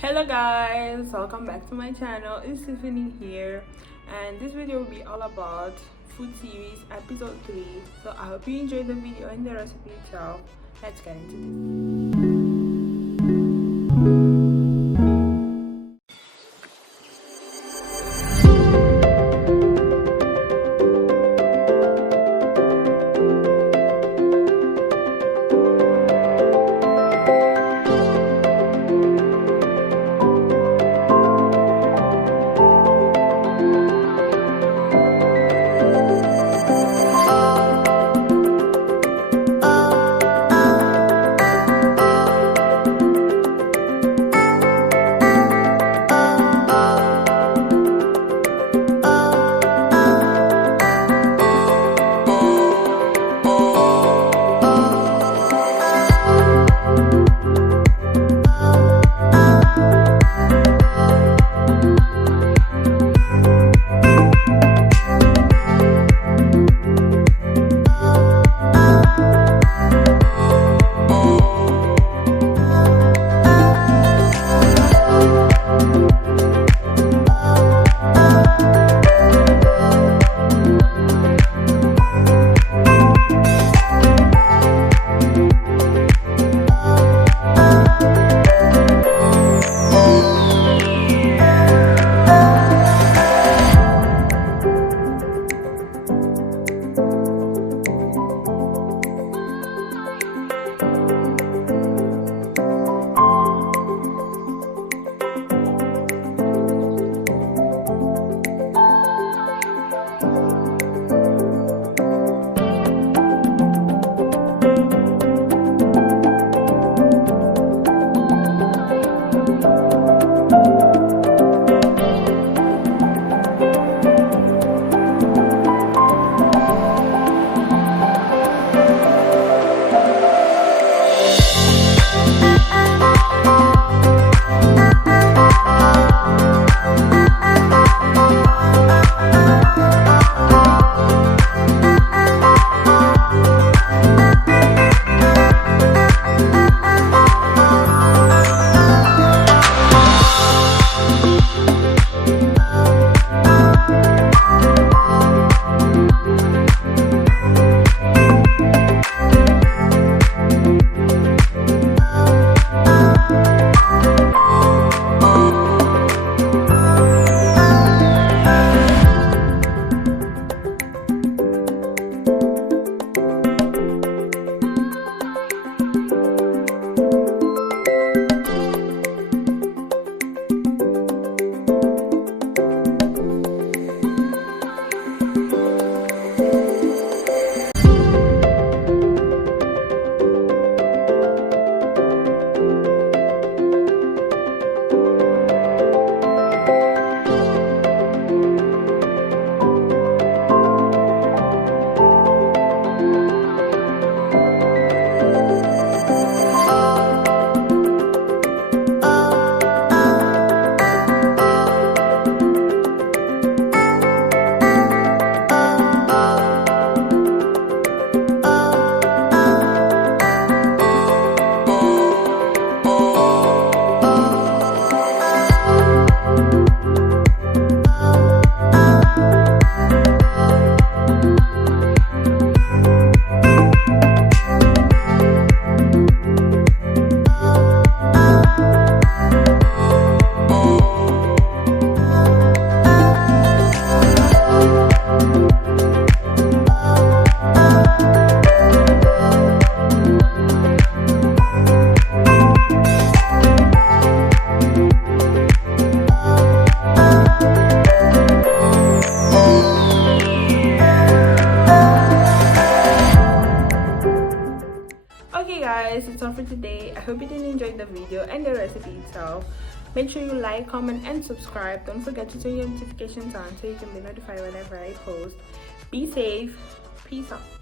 Hello guys, welcome back to my channel. It's Tiffany here, and this video will be all about food series episode 3. So I hope you enjoyed the video and the recipe itself. Let's get into this. It's all for today. I hope you did enjoy the video and the recipe itself. Make sure you like, comment, and subscribe. Don't forget to turn your notifications on so you can be notified whenever I post. Be safe. Peace out.